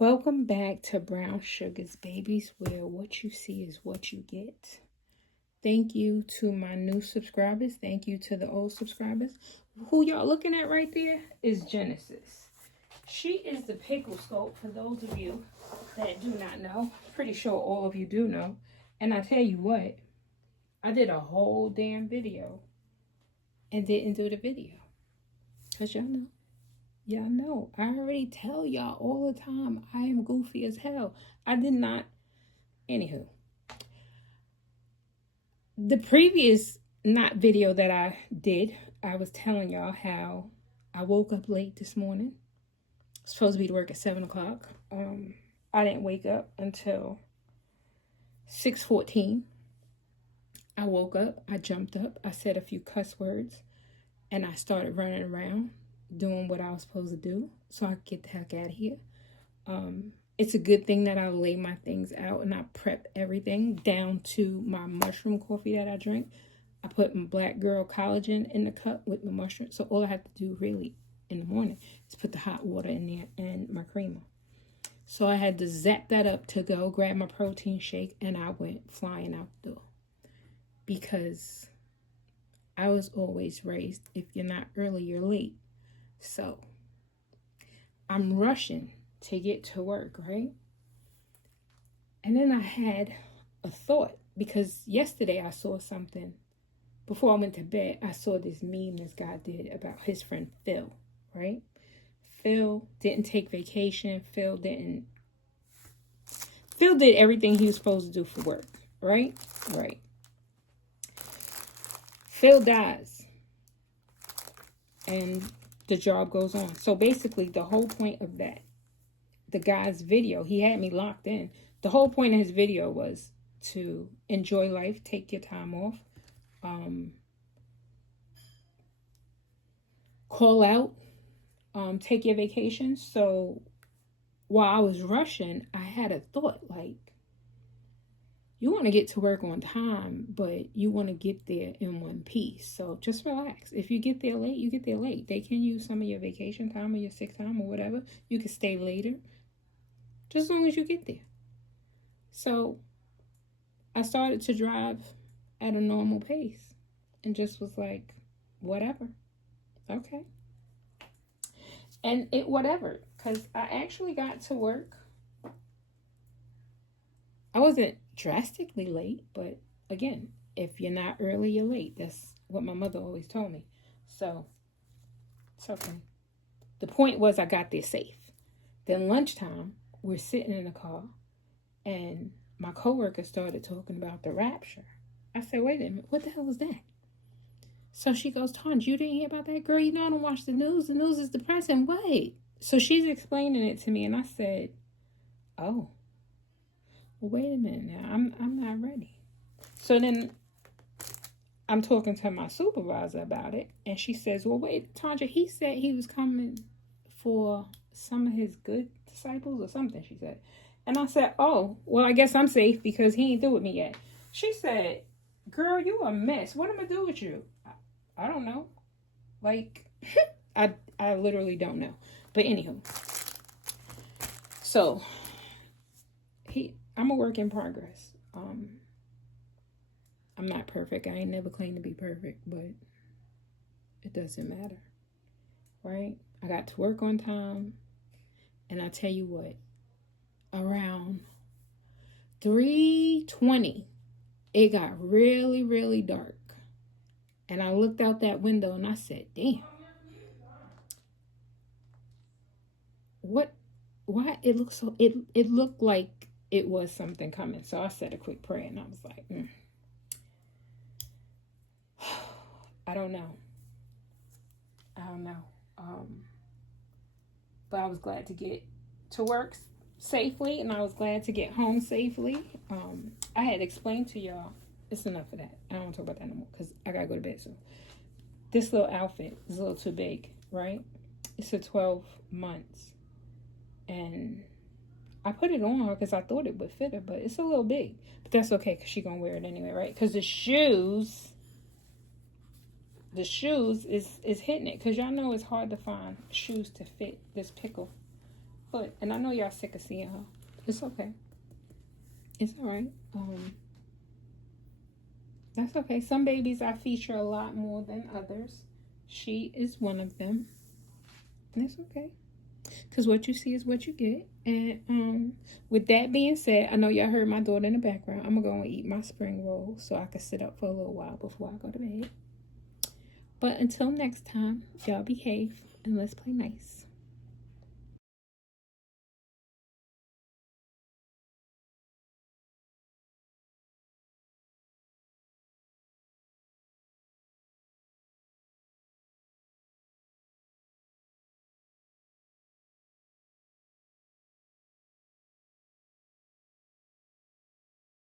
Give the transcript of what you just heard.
Welcome back to Brown Sugar's Babies, where what you see is what you get. Thank you to my new subscribers. Thank you to the old subscribers. Who y'all looking at right there is Genesis. She is the pickle scope for those of you that do not know. Pretty sure all of you do know. And I tell you what, I did a whole damn video and didn't do the video. Because y'all know. Y'all know, I already tell y'all all the time, I am goofy as hell. I did not. Anywho, the previous not video that I did, I was telling y'all how I woke up late this morning. I was supposed to be to work at 7 o'clock. I didn't wake up until 6:14. I woke up, I jumped up, I said a few cuss words, and I started running around doing what I was supposed to do so I could get the heck out of here. It's a good thing that I lay my things out and I prep everything down to my mushroom coffee that I drink. I put my Black Girl collagen in the cup with my mushroom. So all I have to do really in the morning is put the hot water in there and my creamer. So I had to zap that up to go grab my protein shake, and I went flying out the door. Because I was always raised, if you're not early, you're late. So I'm rushing to get to work, right? And then I had a thought, because yesterday I saw something. Before I went to bed, I saw this meme this guy did about his friend Phil, right? Phil didn't take vacation. Phil did everything he was supposed to do for work, right? Right. Phil dies. And the job goes on. So basically, the whole point of that, the guy's video, he had me locked in. The whole point of his video was to enjoy life, take your time off, call out, take your vacation. So while I was rushing, I had a thought like, you want to get to work on time, but you want to get there in one piece. So just relax. If you get there late, you get there late. They can use some of your vacation time or your sick time or whatever. You can stay later, just as long as you get there. So I started to drive at a normal pace and just was like, whatever. Okay. And it whatever, because I actually got to work. I wasn't drastically late, but again, if you're not early, you're late. That's what my mother always told me. So it's okay. The point was I got there safe. Then lunchtime, we're sitting in the car, and my coworker started talking about the rapture. I said, wait a minute, what the hell was that? So she goes, Tons, you didn't hear about that? Girl, you know I don't watch the news. The news is depressing. Wait. So she's explaining it to me, and I said, oh. Well, wait a minute now. I'm not ready. So then I'm talking to my supervisor about it, and she says, well, wait, Tanja, he said he was coming for some of his good disciples or something, she said. And I said, oh, well, I guess I'm safe because he ain't through with me yet. She said, girl, you a mess. What am I do with you? I don't know. Like, I literally don't know. But anywho. So, I'm a work in progress. I'm not perfect. I ain't never claimed to be perfect, but it doesn't matter, right? I got to work on time, and I tell you what, around 3:20, it got really, really dark, and I looked out that window and I said, damn, what, why it looked so, it looked like it was something coming. So I said a quick prayer, and I was like, I don't know. But I was glad to get to work safely, and I was glad to get home safely. I had explained to y'all, it's enough of that. I don't want to talk about that no more because I got to go to bed soon. This little outfit is a little too big, right? It's a 12 months. And I put it on her because I thought it would fit her, but it's a little big. But that's okay because she's going to wear it anyway, right? Because the shoes is hitting it, because y'all know it's hard to find shoes to fit this pickle But, and I know y'all sick of seeing her. It's okay. It's all right. That's okay. Some babies I feature a lot more than others. She is one of them. And it's okay. Because what you see is what you get. And with that being said, I know y'all heard my daughter in the background. I'm going to go and eat my spring roll so I can sit up for a little while before I go to bed. But until next time, y'all behave and let's play nice.